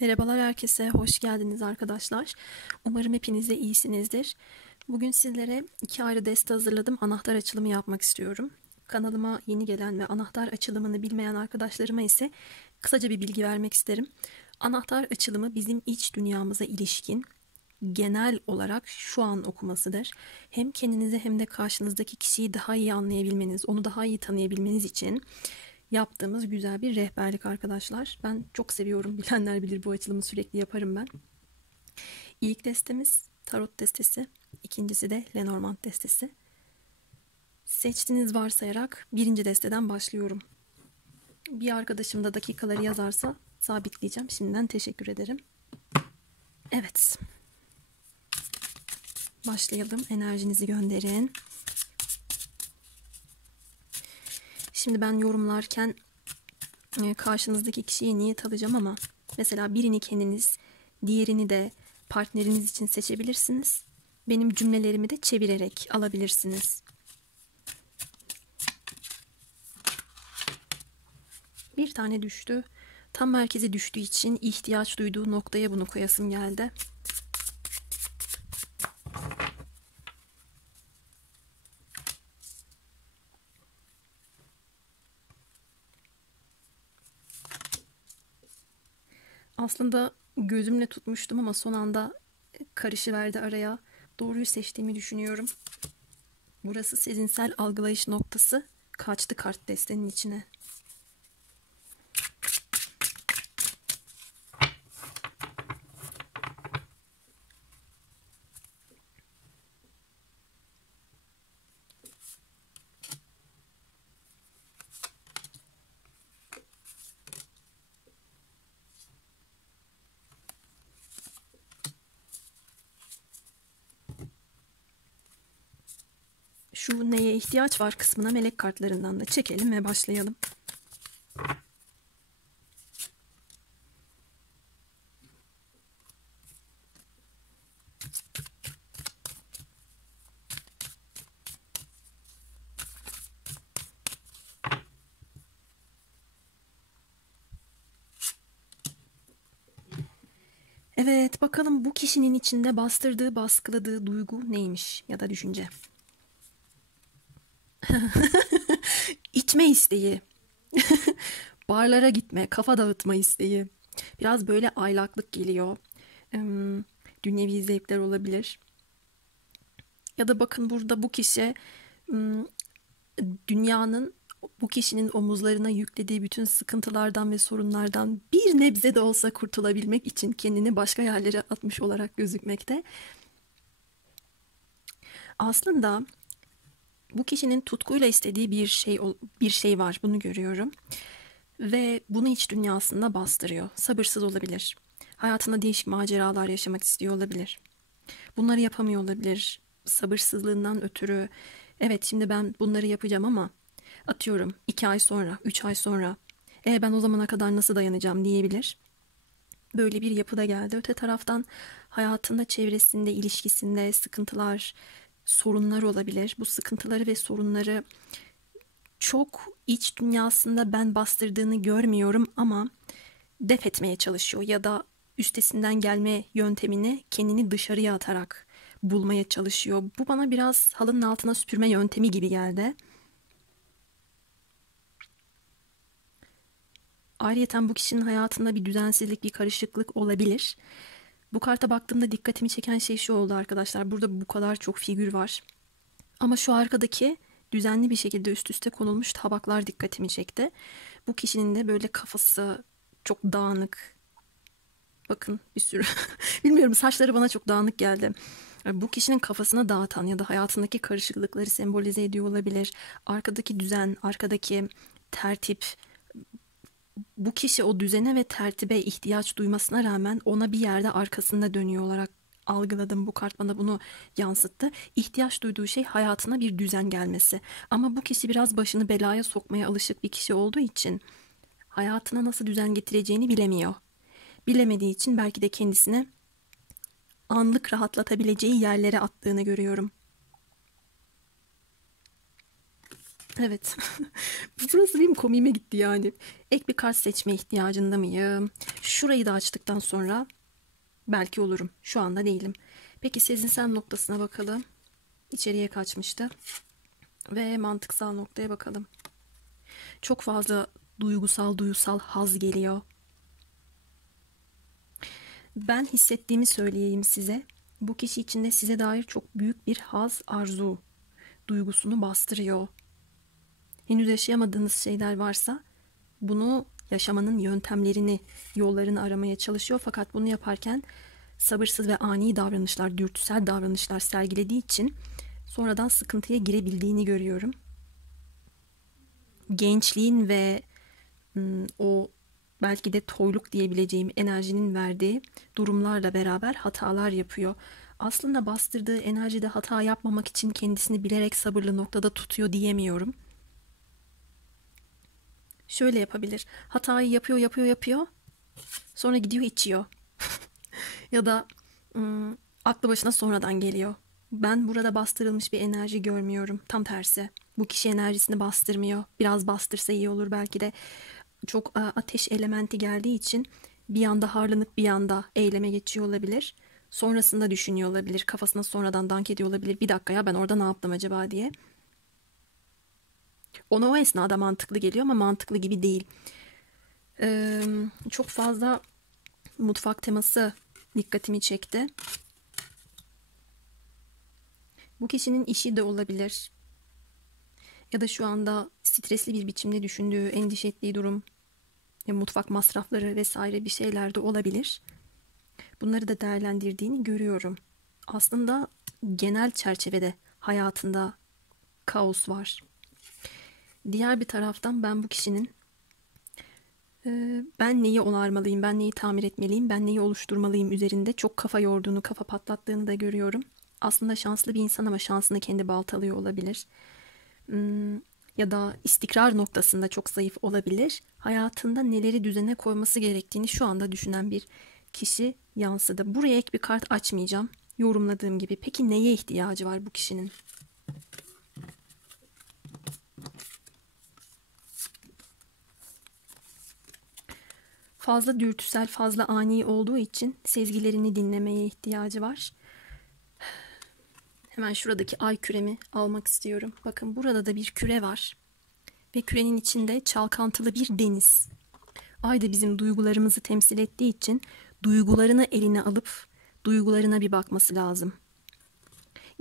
Merhabalar herkese, hoş geldiniz arkadaşlar. Umarım hepiniz de iyisinizdir. Bugün sizlere iki ayrı deste hazırladım. Anahtar açılımı yapmak istiyorum. Kanalıma yeni gelen ve anahtar açılımını bilmeyen arkadaşlarıma ise kısaca bir bilgi vermek isterim. Anahtar açılımı bizim iç dünyamıza ilişkin genel olarak şu an okumasıdır. Hem kendinizi hem de karşınızdaki kişiyi daha iyi anlayabilmeniz, onu daha iyi tanıyabilmeniz için yaptığımız güzel bir rehberlik arkadaşlar. Ben çok seviyorum. Bilenler bilir, bu açılımı sürekli yaparım ben. İlk destemiz tarot destesi. İkincisi de Lenormand destesi. Seçtiğiniz varsayarak birinci desteden başlıyorum. Bir arkadaşım da dakikaları yazarsa sabitleyeceğim. Şimdiden teşekkür ederim. Evet. Başlayalım. Enerjinizi gönderin. Şimdi ben yorumlarken karşınızdaki kişiye niyet alacağım ama mesela birini kendiniz, diğerini de partneriniz için seçebilirsiniz. Benim cümlelerimi de çevirerek alabilirsiniz. Bir tane düştü. Tam merkeze düştüğü için ihtiyaç duyduğu noktaya bunu koyasım geldi. Aslında gözümle tutmuştum ama son anda karışıverdi araya. Doğruyu seçtiğimi düşünüyorum. Burası sezinsel algılayış noktası. Kaçtı kart destenin içine. Şu neye ihtiyaç var kısmına melek kartlarından da çekelim ve başlayalım. Evet, bakalım bu kişinin içinde bastırdığı, baskıladığı duygu neymiş ya da düşünce. İçme isteği, barlara gitme, kafa dağıtma isteği. Biraz böyle aylaklık geliyor. Dünyevi zevkler olabilir. Ya da bakın burada bu kişi dünyanın bu kişinin omuzlarına yüklediği bütün sıkıntılardan ve sorunlardan bir nebze de olsa kurtulabilmek için kendini başka yerlere atmış olarak gözükmekte. Aslında bu kişinin tutkuyla istediği bir şey var. Bunu görüyorum. Ve bunu iç dünyasında bastırıyor. Sabırsız olabilir. Hayatında değişik maceralar yaşamak istiyor olabilir. Bunları yapamıyor olabilir. Sabırsızlığından ötürü evet şimdi ben bunları yapacağım ama atıyorum 2 ay sonra, 3 ay sonra ben o zamana kadar nasıl dayanacağım diyebilir. Böyle bir yapıda geldi. Öte taraftan hayatında, çevresinde, ilişkisinde sıkıntılar, sorunlar olabilir. Bu sıkıntıları ve sorunları çok iç dünyasında ben bastırdığını görmüyorum ama def etmeye çalışıyor ya da üstesinden gelme yöntemini kendini dışarıya atarak bulmaya çalışıyor. Bu bana biraz halının altına süpürme yöntemi gibi geldi. Ayrıyeten bu kişinin hayatında bir düzensizlik, bir karışıklık olabilir. Bu karta baktığımda dikkatimi çeken şey şu oldu arkadaşlar. Burada bu kadar çok figür var. Ama şu arkadaki düzenli bir şekilde üst üste konulmuş tabaklar dikkatimi çekti. Bu kişinin de böyle kafası çok dağınık. Bakın bir sürü. Bilmiyorum, saçları bana çok dağınık geldi. Bu kişinin kafasını dağıtan ya da hayatındaki karışıklıkları sembolize ediyor olabilir. Arkadaki düzen, arkadaki tertip. Bu kişi o düzene ve tertibe ihtiyaç duymasına rağmen ona bir yerde arkasında dönüyor olarak algıladım. Bu kart bana bunu yansıttı. İhtiyaç duyduğu şey hayatına bir düzen gelmesi. Ama bu kişi biraz başını belaya sokmaya alışık bir kişi olduğu için hayatına nasıl düzen getireceğini bilemiyor. Bilemediği için belki de kendisine anlık rahatlatabileceği yerlere attığını görüyorum. Evet. Burası benim komiğime gitti yani. Ek bir kart seçme ihtiyacında mıyım? Şurayı da açtıktan sonra belki olurum. Şu anda değilim. Peki sezinsel noktasına bakalım. İçeriye kaçmıştı. Ve mantıksal noktaya bakalım. Çok fazla duygusal haz geliyor. Ben hissettiğimi söyleyeyim size. Bu kişi içinde size dair çok büyük bir haz, arzu duygusunu bastırıyor. Henüz yaşayamadığınız şeyler varsa bunu yaşamanın yöntemlerini, yollarını aramaya çalışıyor. Fakat bunu yaparken sabırsız ve ani davranışlar, dürtüsel davranışlar sergilediği için sonradan sıkıntıya girebildiğini görüyorum. Gençliğin ve o belki de toyluk diyebileceğim enerjinin verdiği durumlarla beraber hatalar yapıyor. Aslında bastırdığı enerjide hata yapmamak için kendisini bilerek sabırlı noktada tutuyor diyemiyorum. Şöyle yapabilir. Hatayı yapıyor. Sonra gidiyor içiyor. Ya da aklı başına sonradan geliyor. Ben burada bastırılmış bir enerji görmüyorum. Tam tersi. Bu kişi enerjisini bastırmıyor. Biraz bastırsa iyi olur belki de. Çok ateş elementi geldiği için bir anda harlanıp bir anda eyleme geçiyor olabilir. Sonrasında düşünüyor olabilir. Kafasına sonradan dank ediyor olabilir. Bir dakika ya ben orada ne yaptım acaba diye. Ona o esnada mantıklı geliyor ama mantıklı gibi değil. Çok fazla mutfak teması dikkatimi çekti. Bu kişinin işi de olabilir. Ya da şu anda stresli bir biçimde düşündüğü, endişe ettiği durum, mutfak masrafları vesaire bir şeyler de olabilir. Bunları da değerlendirdiğini görüyorum. Aslında genel çerçevede hayatında kaos var. Diğer bir taraftan ben bu kişinin ben neyi onarmalıyım, ben neyi tamir etmeliyim, ben neyi oluşturmalıyım üzerinde çok kafa yorduğunu, kafa patlattığını da görüyorum. Aslında şanslı bir insan ama şansını kendi baltalıyor olabilir. Ya da istikrar noktasında çok zayıf olabilir. Hayatında neleri düzene koyması gerektiğini şu anda düşünen bir kişi yansıdı. Buraya ek bir kart açmayacağım. Yorumladığım gibi. Peki neye ihtiyacı var bu kişinin? Fazla dürtüsel, fazla ani olduğu için sezgilerini dinlemeye ihtiyacı var. Hemen şuradaki ay küremi almak istiyorum. Bakın burada da bir küre var. Ve kürenin içinde çalkantılı bir deniz. Ay da bizim duygularımızı temsil ettiği için duygularını eline alıp duygularına bir bakması lazım.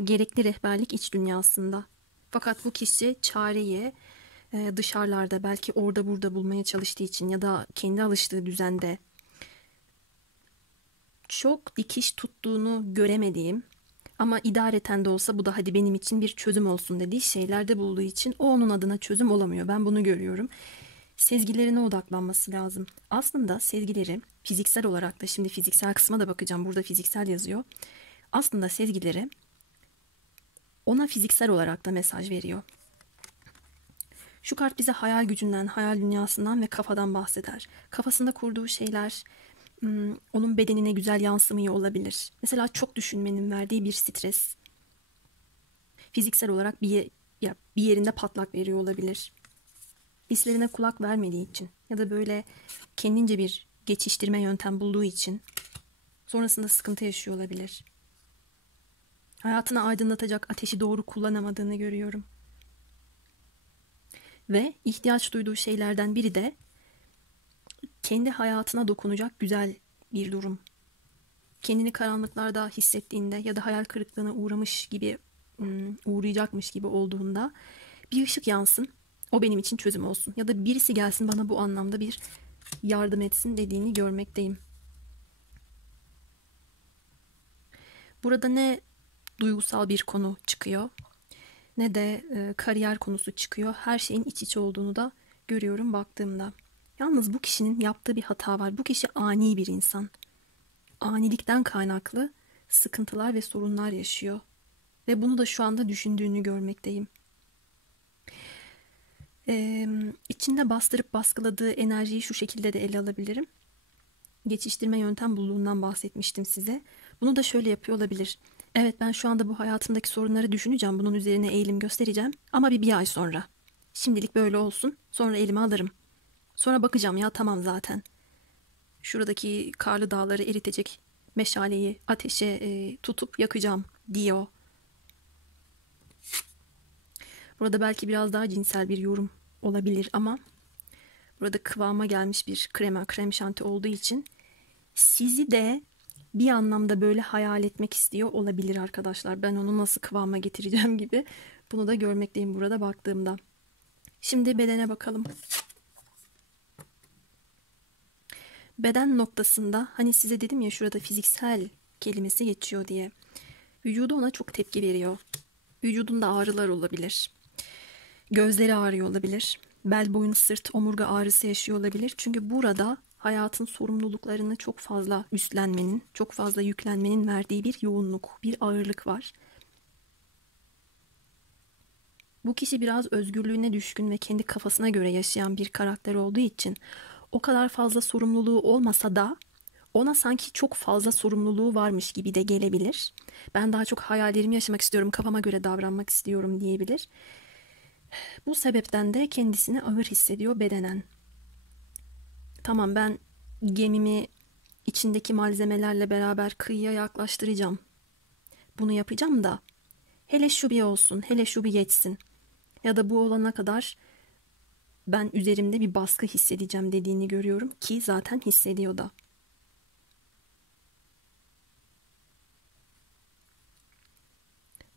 Gerekli rehberlik iç dünyasında. Fakat bu kişi çareyi dışarılarda belki orada burada bulmaya çalıştığı için ya da kendi alıştığı düzende çok dikiş tuttuğunu göremediğim ama idareten de olsa bu da hadi benim için bir çözüm olsun dediği şeylerde bulduğu için o onun adına çözüm olamıyor. Ben bunu görüyorum. Sezgilerine odaklanması lazım. Aslında sezgileri fiziksel olarak da şimdi fiziksel kısma da bakacağım. Burada fiziksel yazıyor. Aslında sezgileri ona fiziksel olarak da mesaj veriyor. Şu kart bize hayal gücünden, hayal dünyasından ve kafadan bahseder. Kafasında kurduğu şeyler onun bedenine güzel yansımıyor olabilir. Mesela çok düşünmenin verdiği bir stres. Fiziksel olarak bir yerinde patlak veriyor olabilir. Hislerine kulak vermediği için ya da böyle kendince bir geçiştirme yöntem bulduğu için sonrasında sıkıntı yaşıyor olabilir. Hayatını aydınlatacak ateşi doğru kullanamadığını görüyorum. Ve ihtiyaç duyduğu şeylerden biri de kendi hayatına dokunacak güzel bir durum. Kendini karanlıklarda hissettiğinde ya da hayal kırıklığına uğrayacakmış gibi olduğunda bir ışık yansın. O benim için çözüm olsun. Ya da birisi gelsin bana bu anlamda bir yardım etsin dediğini görmekteyim. Burada ne duygusal bir konu çıkıyor ne de kariyer konusu çıkıyor. Her şeyin iç içe olduğunu da görüyorum baktığımda. Yalnız bu kişinin yaptığı bir hata var. Bu kişi ani bir insan. Anilikten kaynaklı sıkıntılar ve sorunlar yaşıyor. Ve bunu da şu anda düşündüğünü görmekteyim. İçinde bastırıp baskıladığı enerjiyi şu şekilde de ele alabilirim. Geçiştirme yöntem bulduğundan bahsetmiştim size. Bunu da şöyle yapıyor olabilir. Evet ben şu anda bu hayatımdaki sorunları düşüneceğim. Bunun üzerine eğilim göstereceğim. Ama bir ay sonra. Şimdilik böyle olsun. Sonra elime alırım. Sonra bakacağım ya, tamam zaten. Şuradaki karlı dağları eritecek meşaleyi ateşe tutup yakacağım diyor. Burada belki biraz daha cinsel bir yorum olabilir ama burada kıvama gelmiş bir krem şanti olduğu için sizi de bir anlamda böyle hayal etmek istiyor olabilir arkadaşlar. Ben onu nasıl kıvama getireceğim gibi. Bunu da görmekteyim burada baktığımda. Şimdi bedene bakalım. Beden noktasında hani size dedim ya şurada fiziksel kelimesi geçiyor diye. Vücudu ona çok tepki veriyor. Vücudunda ağrılar olabilir. Gözleri ağrıyor olabilir. Bel, boyun, sırt, omurga ağrısı yaşıyor olabilir. Çünkü burada hayatın sorumluluklarını çok fazla üstlenmenin, çok fazla yüklenmenin verdiği bir yoğunluk, bir ağırlık var. Bu kişi biraz özgürlüğüne düşkün ve kendi kafasına göre yaşayan bir karakter olduğu için o kadar fazla sorumluluğu olmasa da ona sanki çok fazla sorumluluğu varmış gibi de gelebilir. Ben daha çok hayallerimi yaşamak istiyorum, kafama göre davranmak istiyorum diyebilir. Bu sebepten de kendisini ağır hissediyor bedenen. Tamam, ben gemimi içindeki malzemelerle beraber kıyıya yaklaştıracağım. Bunu yapacağım da hele şu bir olsun, hele şu bir geçsin. Ya da bu olana kadar ben üzerimde bir baskı hissedeceğim dediğini görüyorum ki zaten hissediyor da.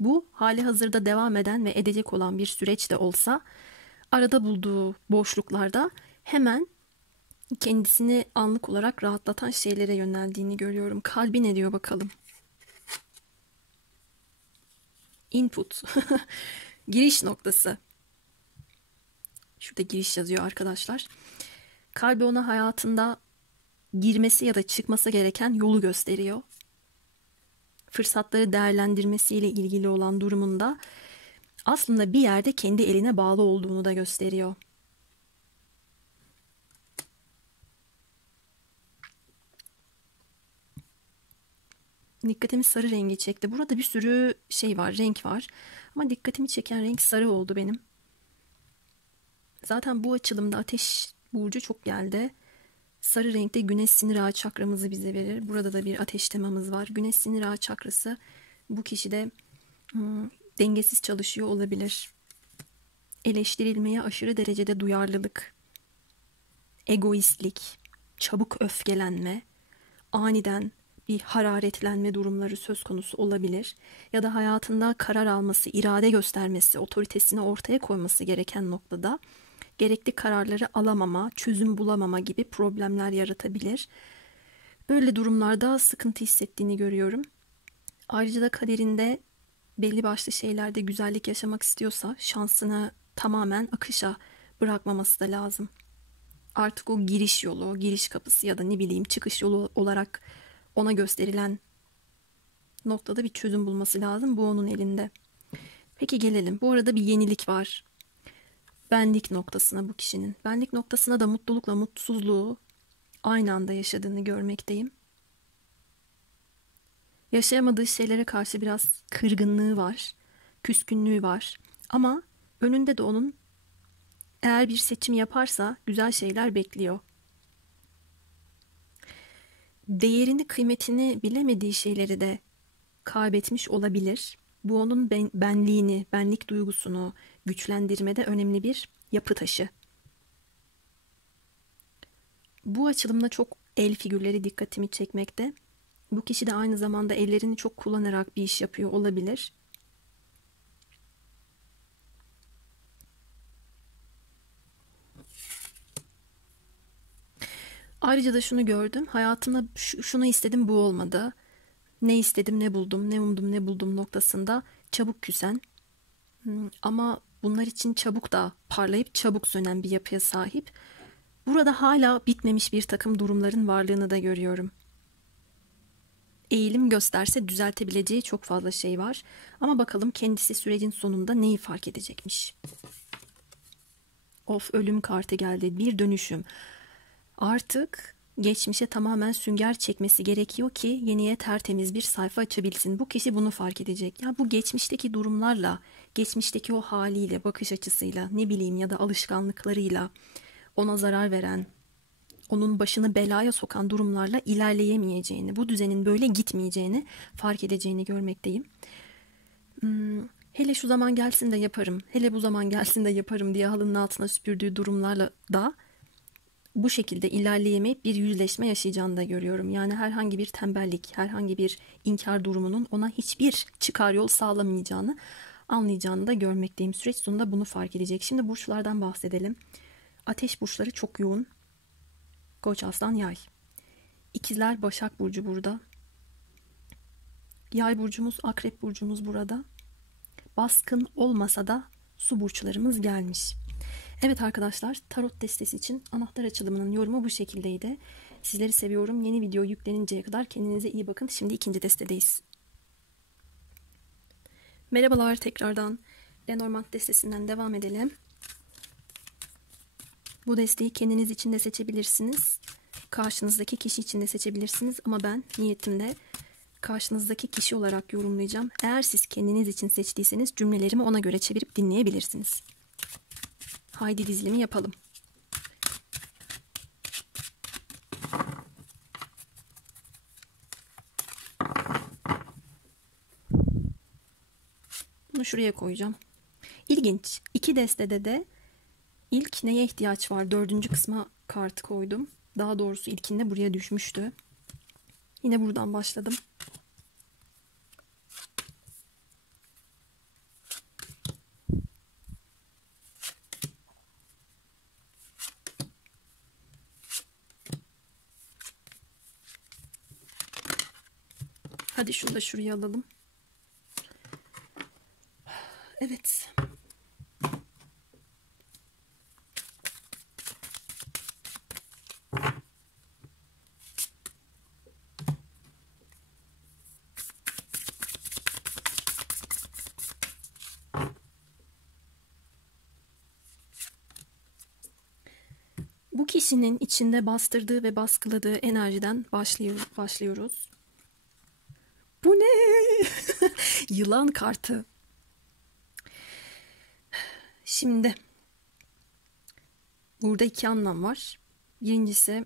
Bu hali hazırda devam eden ve edecek olan bir süreç de olsa arada bulduğu boşluklarda hemen kendisini anlık olarak rahatlatan şeylere yöneldiğini görüyorum. Kalbi ne diyor bakalım. Input. Giriş noktası. Şurada giriş yazıyor arkadaşlar. Kalbi ona hayatında girmesi ya da çıkması gereken yolu gösteriyor. Fırsatları değerlendirmesiyle ilgili olan durumunda aslında bir yerde kendi eline bağlı olduğunu da gösteriyor. Dikkatimi sarı rengi çekti. Burada bir sürü şey var, renk var. Ama dikkatimi çeken renk sarı oldu benim. Zaten bu açılımda ateş burcu çok geldi. Sarı renkte güneş sinir ağı çakramızı bize verir. Burada da bir ateş temamız var. Güneş sinir ağı çakrası bu kişide dengesiz çalışıyor olabilir. Eleştirilmeye aşırı derecede duyarlılık, egoistlik, çabuk öfkelenme, aniden bir hararetlenme durumları söz konusu olabilir. Ya da hayatında karar alması, irade göstermesi, otoritesini ortaya koyması gereken noktada gerekli kararları alamama, çözüm bulamama gibi problemler yaratabilir. Böyle durumlarda sıkıntı hissettiğini görüyorum. Ayrıca da kaderinde belli başlı şeylerde güzellik yaşamak istiyorsa şansını tamamen akışa bırakmaması da lazım. Artık o giriş yolu, giriş kapısı ya da ne bileyim çıkış yolu olarak ona gösterilen noktada bir çözüm bulması lazım. Bu onun elinde. Peki gelelim. Bu arada bir yenilik var. Benlik noktasına bu kişinin. Benlik noktasına da mutlulukla mutsuzluğu aynı anda yaşadığını görmekteyim. Yaşayamadığı şeylere karşı biraz kırgınlığı var, küskünlüğü var. Ama önünde de onun eğer bir seçim yaparsa güzel şeyler bekliyor. Değerini, kıymetini bilemediği şeyleri de kaybetmiş olabilir. Bu onun benliğini, benlik duygusunu güçlendirmede önemli bir yapı taşı. Bu açılımda çok el figürleri dikkatimi çekmekte. Bu kişi de aynı zamanda ellerini çok kullanarak bir iş yapıyor olabilir. Ayrıca da şunu gördüm. Hayatımda şunu istedim, bu olmadı. Ne istedim, ne buldum, ne umdum, ne buldum noktasında çabuk küsen. Ama bunlar için çabuk da parlayıp çabuk sönen bir yapıya sahip. Burada hala bitmemiş bir takım durumların varlığını da görüyorum. Eğilim gösterse düzeltebileceği çok fazla şey var. Ama bakalım kendisi sürecin sonunda neyi fark edecekmiş. Of, ölüm kartı geldi. Bir dönüşüm. Artık geçmişe tamamen sünger çekmesi gerekiyor ki yeniye tertemiz bir sayfa açabilsin. Bu kişi bunu fark edecek. Ya bu geçmişteki durumlarla, geçmişteki o haliyle, bakış açısıyla, ne bileyim ya da alışkanlıklarıyla ona zarar veren, onun başını belaya sokan durumlarla ilerleyemeyeceğini, bu düzenin böyle gitmeyeceğini fark edeceğini görmekteyim. Hele şu zaman gelsin de yaparım, hele bu zaman gelsin de yaparım diye halının altına süpürdüğü durumlarla da bu şekilde ilerleyemeyip bir yüzleşme yaşayacağını da görüyorum. Yani herhangi bir tembellik, herhangi bir inkar durumunun ona hiçbir çıkar yol sağlamayacağını anlayacağını da görmekteyim. Süreç sonunda bunu fark edecek. Şimdi burçlardan bahsedelim. Ateş burçları çok yoğun. Koç, Aslan, Yay. İkizler, Başak Burcu burada. Yay burcumuz, Akrep burcumuz burada. Baskın olmasa da su burçlarımız gelmiş. Evet arkadaşlar, tarot destesi için anahtar açılımının yorumu bu şekildeydi. Sizleri seviyorum. Yeni video yükleninceye kadar kendinize iyi bakın. Şimdi ikinci destedeyiz. Merhabalar tekrardan. Lenormand destesinden devam edelim. Bu desteği kendiniz için de seçebilirsiniz. Karşınızdaki kişi için de seçebilirsiniz. Ama ben niyetimde karşınızdaki kişi olarak yorumlayacağım. Eğer siz kendiniz için seçtiyseniz cümlelerimi ona göre çevirip dinleyebilirsiniz. Haydi dizilimi yapalım. Bunu şuraya koyacağım. İlginç. İki destede de ilk neye ihtiyaç var? Dördüncü kısma kartı koydum. Daha doğrusu ilkinde buraya düşmüştü. Yine buradan başladım. Hadi şunu da şuraya alalım. Evet. Bu kişinin içinde bastırdığı ve baskıladığı enerjiden başlıyoruz. Bu ne? Yılan kartı. Şimdi burada iki anlam var. Birincisi,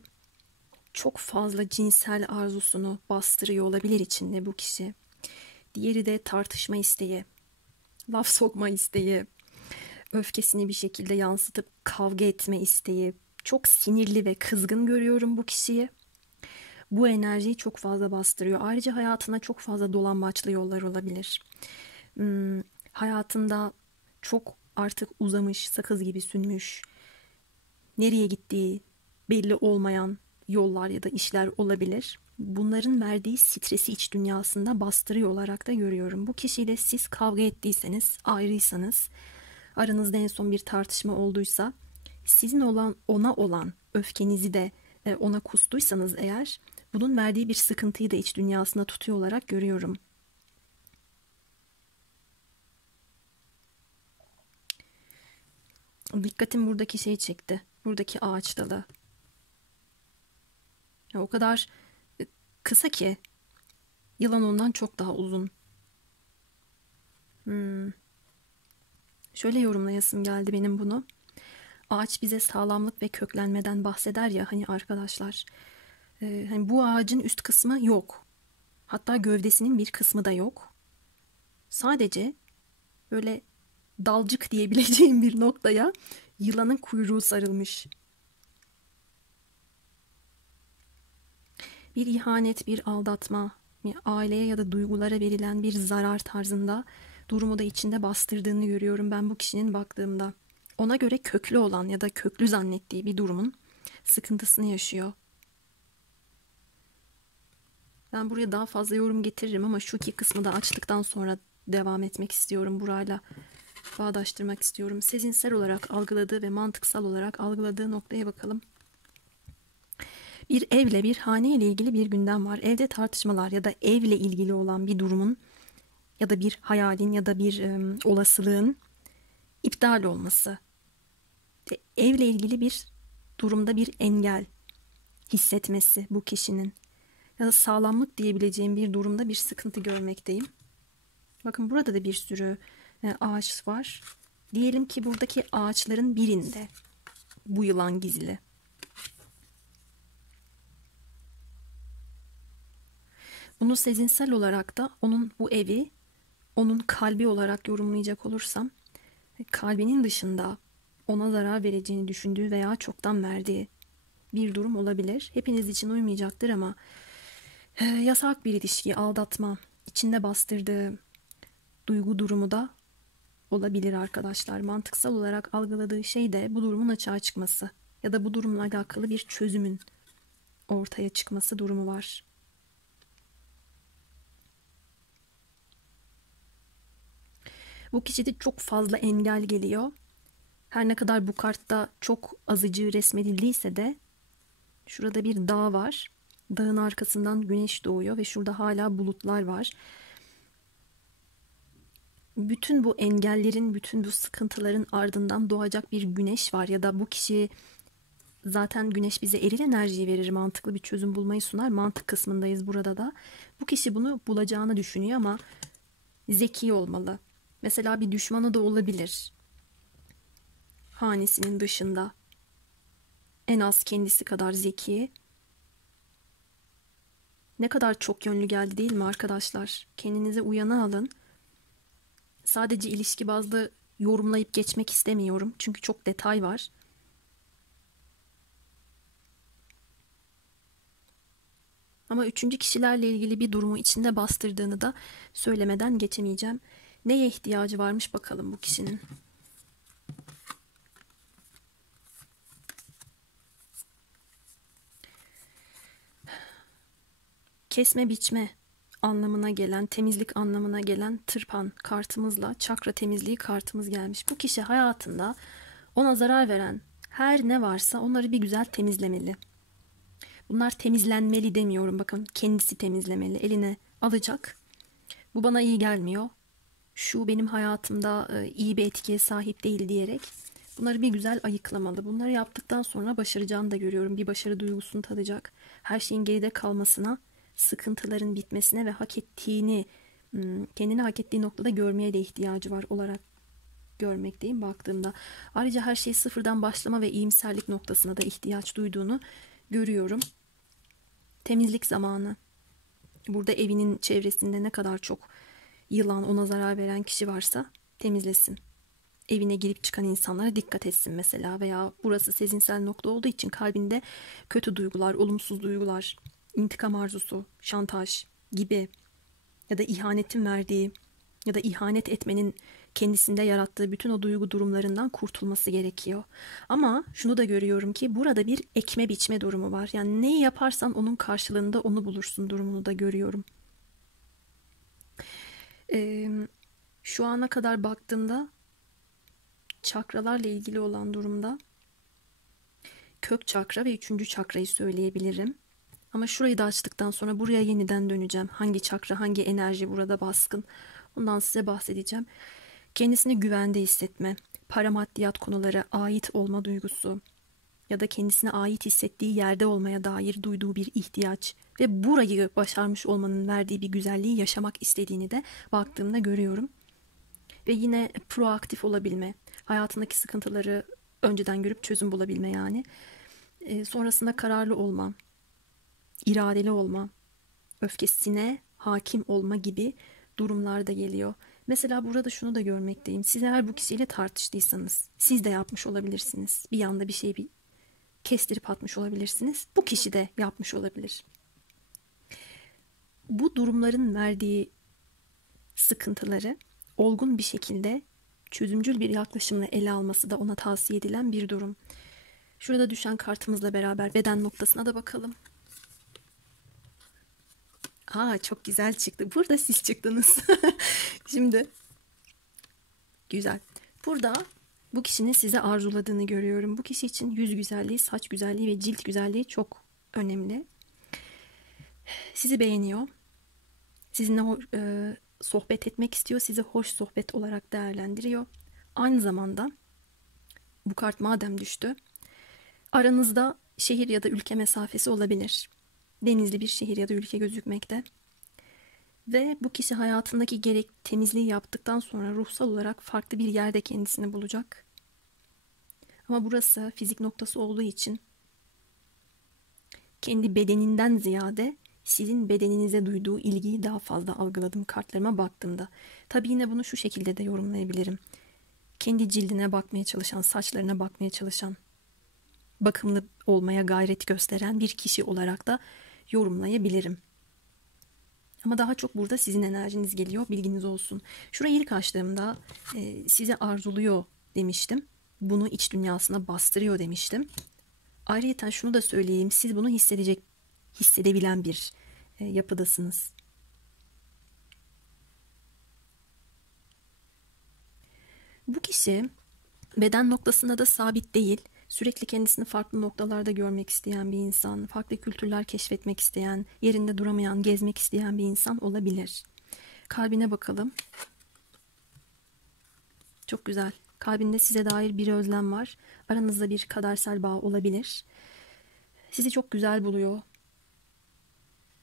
çok fazla cinsel arzusunu bastırıyor olabilir içinde bu kişi. Diğeri de tartışma isteği, laf sokma isteği, öfkesini bir şekilde yansıtıp kavga etme isteği. Çok sinirli ve kızgın görüyorum bu kişiyi. Bu enerjiyi çok fazla bastırıyor. Ayrıca hayatına çok fazla dolambaçlı yollar olabilir. Hayatında çok artık uzamış, sakız gibi sünmüş, nereye gittiği belli olmayan yollar ya da işler olabilir. Bunların verdiği stresi iç dünyasında bastırıyor olarak da görüyorum. Bu kişiyle siz kavga ettiyseniz, ayrıysanız, aranızda en son bir tartışma olduysa, sizin ona olan öfkenizi de ona kustuysanız eğer, bunun verdiği bir sıkıntıyı da iç dünyasında tutuyor olarak görüyorum. Dikkatim buradaki şey çekti. Buradaki ağaç dalı. Ya o kadar kısa ki yılan ondan çok daha uzun. Şöyle yorumlayasım geldi benim bunu. Ağaç bize sağlamlık ve köklenmeden bahseder ya hani arkadaşlar. Hani bu ağacın üst kısmı yok. Hatta gövdesinin bir kısmı da yok. Sadece böyle dalcık diyebileceğim bir noktaya yılanın kuyruğu sarılmış. Bir ihanet, bir aldatma, bir aileye ya da duygulara verilen bir zarar tarzında durumu da içinde bastırdığını görüyorum ben bu kişinin baktığımda. Ona göre köklü olan ya da köklü zannettiği bir durumun sıkıntısını yaşıyor. Ben buraya daha fazla yorum getiririm ama şu iki kısmı da açtıktan sonra devam etmek istiyorum. Burayla bağdaştırmak istiyorum. Sezinsel olarak algıladığı ve mantıksal olarak algıladığı noktaya bakalım. Bir evle, bir hane ile ilgili bir gündem var. Evde tartışmalar ya da evle ilgili olan bir durumun ya da bir hayalin ya da bir olasılığın iptal olması. Evle ilgili bir durumda bir engel hissetmesi bu kişinin. Ya da sağlamlık diyebileceğim bir durumda bir sıkıntı görmekteyim. Bakın burada da bir sürü ağaç var. Diyelim ki buradaki ağaçların birinde bu yılan gizli. Bunu sezinsel olarak da onun bu evi, onun kalbi olarak yorumlayacak olursam, kalbinin dışında ona zarar vereceğini düşündüğü veya çoktan verdiği bir durum olabilir. Hepiniz için uymayacaktır ama yasak bir ilişki, aldatma, içinde bastırdığı duygu durumu da olabilir arkadaşlar. Mantıksal olarak algıladığı şey de bu durumun açığa çıkması ya da bu durumla alakalı bir çözümün ortaya çıkması durumu var. Bu kişide çok fazla engel geliyor. Her ne kadar bu kartta çok azıcığı resmedildiyse de şurada bir dağ var. Dağın arkasından güneş doğuyor ve şurada hala bulutlar var. Bütün bu engellerin, bütün bu sıkıntıların ardından doğacak bir güneş var ya da bu kişi zaten güneş bize eril enerjiyi verir, mantıklı bir çözüm bulmayı sunar. Mantık kısmındayız burada da. Bu kişi bunu bulacağını düşünüyor ama zeki olmalı. Mesela bir düşmanı da olabilir. Hanesinin dışında. En az kendisi kadar zeki. Ne kadar çok yönlü geldi değil mi arkadaşlar? Kendinize uyana alın. Sadece ilişki bazlı yorumlayıp geçmek istemiyorum. Çünkü çok detay var. Ama üçüncü kişilerle ilgili bir durumu içinde bastırdığını da söylemeden geçemeyeceğim. Neye ihtiyacı varmış bakalım bu kişinin. Kesme biçme anlamına gelen, temizlik anlamına gelen tırpan kartımızla çakra temizliği kartımız gelmiş. Bu kişi hayatında ona zarar veren her ne varsa onları bir güzel temizlemeli. Bunlar temizlenmeli demiyorum, bakın kendisi temizlemeli. Eline alacak. Bu bana iyi gelmiyor. Şu benim hayatımda iyi bir etkiye sahip değil diyerek bunları bir güzel ayıklamalı. Bunları yaptıktan sonra başaracağını da görüyorum. Bir başarı duygusunu tadacak. Her şeyin geride kalmasına, sıkıntıların bitmesine ve hak ettiğini, kendini hak ettiği noktada görmeye de ihtiyacı var olarak görmekteyim baktığımda. Ayrıca her şey sıfırdan başlama ve iyimserlik noktasına da ihtiyaç duyduğunu görüyorum. Temizlik zamanı. Burada evinin çevresinde ne kadar çok yılan, ona zarar veren kişi varsa temizlesin. Evine girip çıkan insanlara dikkat etsin mesela, veya burası sezinsel nokta olduğu için kalbinde kötü duygular, olumsuz duygular, intikam arzusu, şantaj gibi ya da ihanetin verdiği ya da ihanet etmenin kendisinde yarattığı bütün o duygu durumlarından kurtulması gerekiyor. Ama şunu da görüyorum ki burada bir ekme biçme durumu var. Yani neyi yaparsan onun karşılığında onu bulursun durumunu da görüyorum. Şu ana kadar baktığımda çakralarla ilgili olan durumda kök çakra ve üçüncü çakrayı söyleyebilirim. Ama şurayı da açtıktan sonra buraya yeniden döneceğim. Hangi çakra, hangi enerji burada baskın? Ondan size bahsedeceğim. Kendisini güvende hissetme, para maddiyat konulara ait olma duygusu ya da kendisine ait hissettiği yerde olmaya dair duyduğu bir ihtiyaç ve burayı başarmış olmanın verdiği bir güzelliği yaşamak istediğini de baktığımda görüyorum. Ve yine proaktif olabilme, hayatındaki sıkıntıları önceden görüp çözüm bulabilme yani. Sonrasında kararlı olma, iradeli olma, öfkesine hakim olma gibi durumlar da geliyor. Mesela burada şunu da görmekteyim. Siz eğer bu kişiyle tartıştıysanız, siz de yapmış olabilirsiniz. Bir anda bir şeyi kestirip atmış olabilirsiniz. Bu kişi de yapmış olabilir. Bu durumların verdiği sıkıntıları olgun bir şekilde çözümcül bir yaklaşımla ele alması da ona tavsiye edilen bir durum. Şurada düşen kartımızla beraber beden noktasına da bakalım. Çok güzel çıktı. Burada siz çıktınız. Şimdi güzel. Burada bu kişinin size arzuladığını görüyorum. Bu kişi için yüz güzelliği, saç güzelliği ve cilt güzelliği çok önemli. Sizi beğeniyor. Sizinle sohbet etmek istiyor. Sizi hoş sohbet olarak değerlendiriyor. Aynı zamanda bu kart madem düştü, aranızda Şehir ya da ülke mesafesi olabilir. Denizli bir şehir ya da ülke gözükmekte. Ve bu kişi hayatındaki gerek temizliği yaptıktan sonra ruhsal olarak farklı bir yerde kendisini bulacak. Ama burası fizik noktası olduğu için kendi bedeninden ziyade sizin bedeninize duyduğu ilgiyi daha fazla algıladım kartlarıma baktığımda. Tabii yine bunu şu şekilde de yorumlayabilirim. Kendi cildine bakmaya çalışan, saçlarına bakmaya çalışan, bakımlı olmaya gayret gösteren bir kişi olarak da yorumlayabilirim. Ama daha çok burada sizin enerjiniz geliyor, bilginiz olsun. Şurayı ilk açtığımda sizi arzuluyor demiştim. Bunu iç dünyasına bastırıyor demiştim. Ayrıca şunu da söyleyeyim, siz bunu hissedebilen bir yapıdasınız. Bu kişi beden noktasında da sabit değil. Sürekli kendisini farklı noktalarda görmek isteyen bir insan, farklı kültürler keşfetmek isteyen, yerinde duramayan, gezmek isteyen bir insan olabilir. Kalbine bakalım. Çok güzel. Kalbinde size dair bir özlem var. Aranızda bir kadersel bağ olabilir. Sizi çok güzel buluyor.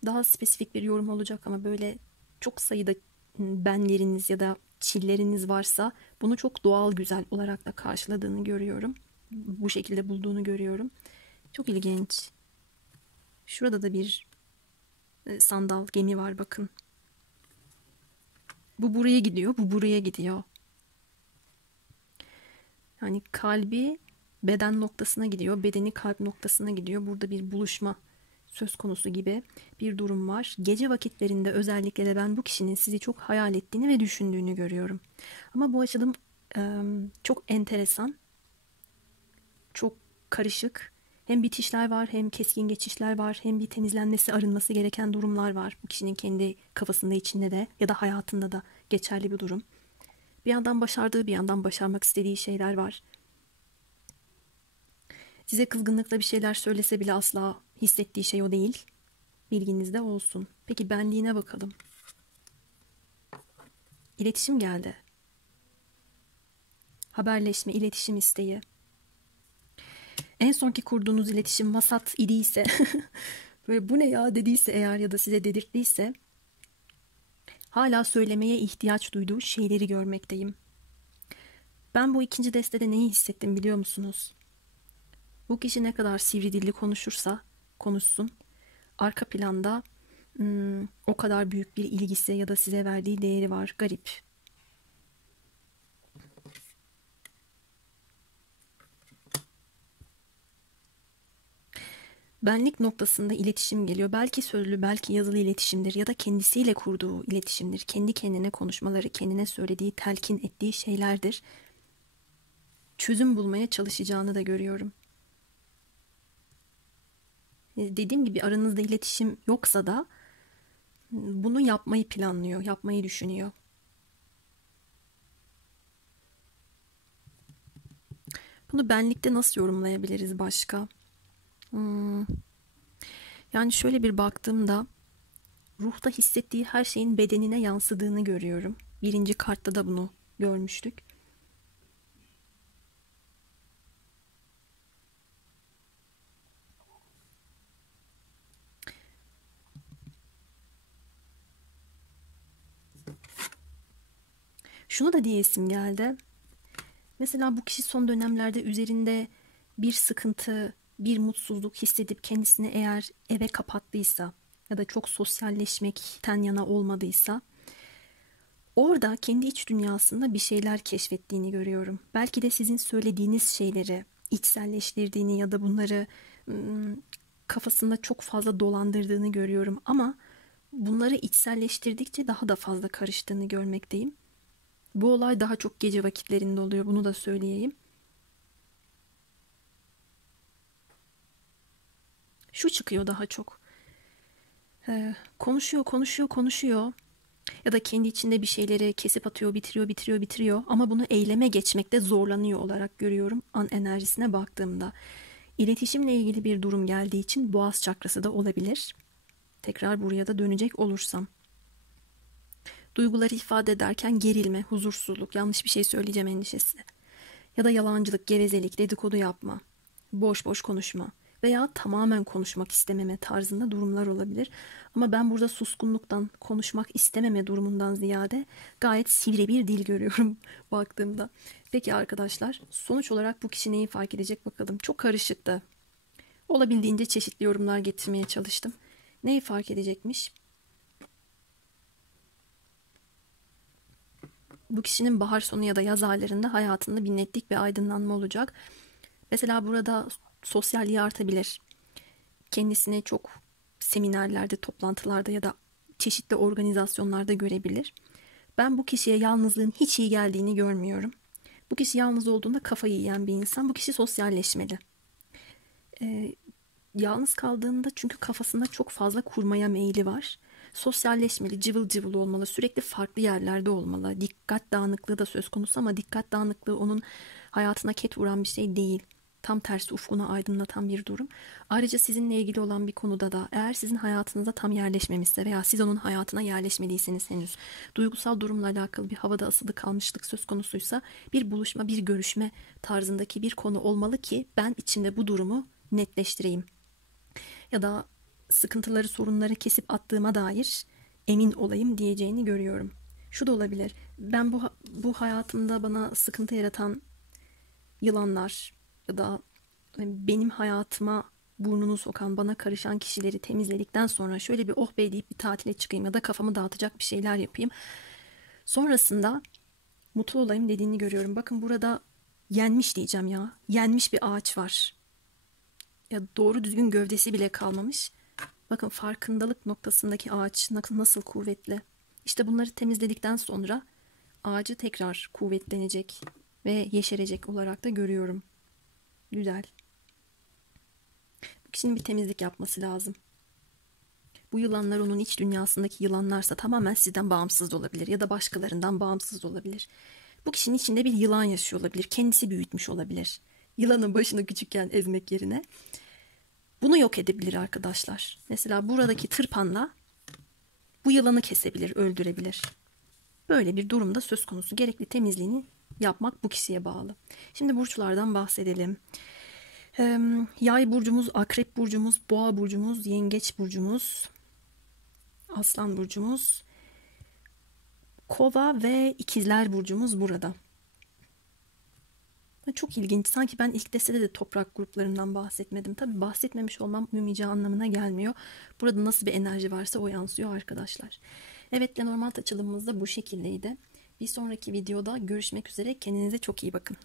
Daha spesifik bir yorum olacak ama böyle çok sayıda benleriniz ya da çilleriniz varsa bunu çok doğal güzel olarak da karşıladığını görüyorum. Bu şekilde bulduğunu görüyorum. Çok ilginç. Şurada da bir sandal gemi var bakın. Bu buraya gidiyor, bu buraya gidiyor. Yani kalbi beden noktasına gidiyor, bedeni kalp noktasına gidiyor. Burada bir buluşma söz konusu gibi bir durum var. Gece vakitlerinde özellikle de ben bu kişinin sizi çok hayal ettiğini ve düşündüğünü görüyorum. Ama bu açılım çok enteresan, çok karışık. Hem bitişler var, hem keskin geçişler var, hem bir temizlenmesi, arınması gereken durumlar var. Bu kişinin kendi kafasında, içinde de ya da hayatında da geçerli bir durum. Bir yandan başardığı, bir yandan başarmak istediği şeyler var. Size kızgınlıkla bir şeyler söylese bile asla hissettiği şey o değil. Bilginizde olsun. Peki benliğine bakalım. İletişim geldi. Haberleşme, iletişim isteği. En sonki kurduğunuz iletişim vasat idiyse, böyle bu ne ya dediyse eğer ya da size dedirttiyse, hala söylemeye ihtiyaç duyduğu şeyleri görmekteyim. Ben bu ikinci destede neyi hissettim biliyor musunuz? Bu kişi ne kadar sivri dilli konuşursa konuşsun, arka planda o kadar büyük bir ilgisi ya da size verdiği değeri var. Garip. Benlik noktasında iletişim geliyor. Belki sözlü, belki yazılı iletişimdir ya da kendisiyle kurduğu iletişimdir. Kendi kendine konuşmaları, kendine söylediği, telkin ettiği şeylerdir. Çözüm bulmaya çalışacağını da görüyorum. Dediğim gibi aranızda iletişim yoksa da bunu yapmayı planlıyor, yapmayı düşünüyor. Bunu benlikte nasıl yorumlayabiliriz başka? Yani şöyle bir baktığımda ruhta hissettiği her şeyin bedenine yansıdığını görüyorum. Birinci kartta da bunu görmüştük. Şunu da diyesim geldi. Mesela bu kişi son dönemlerde üzerinde bir sıkıntı, bir mutsuzluk hissedip kendisini eğer eve kapattıysa ya da çok sosyalleşmekten yana olmadıysa orada kendi iç dünyasında bir şeyler keşfettiğini görüyorum. Belki de sizin söylediğiniz şeyleri içselleştirdiğini ya da bunları kafasında çok fazla dolandırdığını görüyorum ama bunları içselleştirdikçe daha da fazla karıştığını görmekteyim. Bu olay daha çok gece vakitlerinde oluyor, bunu da söyleyeyim. Şu çıkıyor daha çok. Konuşuyor ya da kendi içinde bir şeyleri kesip atıyor, bitiriyor ama bunu eyleme geçmekte zorlanıyor olarak görüyorum an enerjisine baktığımda. İletişimle ilgili bir durum geldiği için boğaz çakrası da olabilir. Tekrar buraya da dönecek olursam. Duyguları ifade ederken gerilme, huzursuzluk, yanlış bir şey söyleyeceğim endişesi. Ya da yalancılık, gevezelik, dedikodu yapma, boş boş konuşma. veya tamamen konuşmak istememe tarzında durumlar olabilir. Ama ben burada suskunluktan, konuşmak istememe durumundan ziyade gayet sivri bir dil görüyorum baktığımda. Peki arkadaşlar, sonuç olarak bu kişi neyi fark edecek bakalım. Çok karışıktı. Olabildiğince çeşitli yorumlar getirmeye çalıştım. Neyi fark edecekmiş? Bu kişinin bahar sonu ya da yaz aylarında hayatında bir netlik ve aydınlanma olacak. Mesela burada sosyalliği artabilir. Kendisini çok seminerlerde, toplantılarda ya da çeşitli organizasyonlarda görebilir. Ben bu kişiye yalnızlığın hiç iyi geldiğini görmüyorum. Bu kişi yalnız olduğunda kafayı yiyen bir insan. Bu kişi sosyalleşmeli. Yalnız kaldığında çünkü kafasında çok fazla kurmaya meyili var. Sosyalleşmeli, cıvıl cıvıl olmalı, sürekli farklı yerlerde olmalı. Dikkat dağınıklığı da söz konusu ama dikkat dağınıklığı onun hayatına ket vuran bir şey değil. Tam tersi ufkunu aydınlatan bir durum. Ayrıca sizinle ilgili olan bir konuda da eğer sizin hayatınıza tam yerleşmemişse veya siz onun hayatına yerleşmediyseniz henüz duygusal durumla alakalı bir havada asılı kalmışlık söz konusuysa bir buluşma, bir görüşme tarzındaki bir konu olmalı ki ben içinde bu durumu netleştireyim. Ya da sıkıntıları, sorunları kesip attığıma dair emin olayım diyeceğini görüyorum. Şu da olabilir. Ben bu hayatımda bana sıkıntı yaratan yılanlar ya da benim hayatıma burnunu sokan, bana karışan kişileri temizledikten sonra şöyle bir oh be deyip bir tatile çıkayım ya da kafamı dağıtacak bir şeyler yapayım. Sonrasında mutlu olayım dediğini görüyorum. Bakın burada yenmiş diyeceğim ya. Yenmiş bir ağaç var. Ya doğru düzgün gövdesi bile kalmamış. Bakın farkındalık noktasındaki ağaç nasıl kuvvetli. İşte bunları temizledikten sonra ağacı tekrar kuvvetlenecek ve yeşerecek olarak da görüyorum. Güzel. Bu kişinin bir temizlik yapması lazım. Bu yılanlar onun iç dünyasındaki yılanlarsa tamamen sizden bağımsız da olabilir ya da başkalarından bağımsız da olabilir. Bu kişinin içinde bir yılan yaşıyor olabilir. Kendisi büyütmüş olabilir. Yılanın başını küçükken ezmek yerine. Bunu yok edebilir arkadaşlar. Mesela buradaki tırpanla bu yılanı kesebilir, öldürebilir. Böyle bir durumda söz konusu. Gerekli temizliğini yapmak bu kişiye bağlı. Şimdi burçlardan bahsedelim. Yay burcumuz, akrep burcumuz, boğa burcumuz, yengeç burcumuz, aslan burcumuz, kova ve ikizler burcumuz burada. Çok ilginç. Sanki ben ilk destede de toprak gruplarından bahsetmedim. Tabii bahsetmemiş olmam uymayacağı anlamına gelmiyor. Burada nasıl bir enerji varsa o yansıyor arkadaşlar. Evet, Lenormand açılımımız da bu şekildeydi. Bir sonraki videoda görüşmek üzere. Kendinize çok iyi bakın.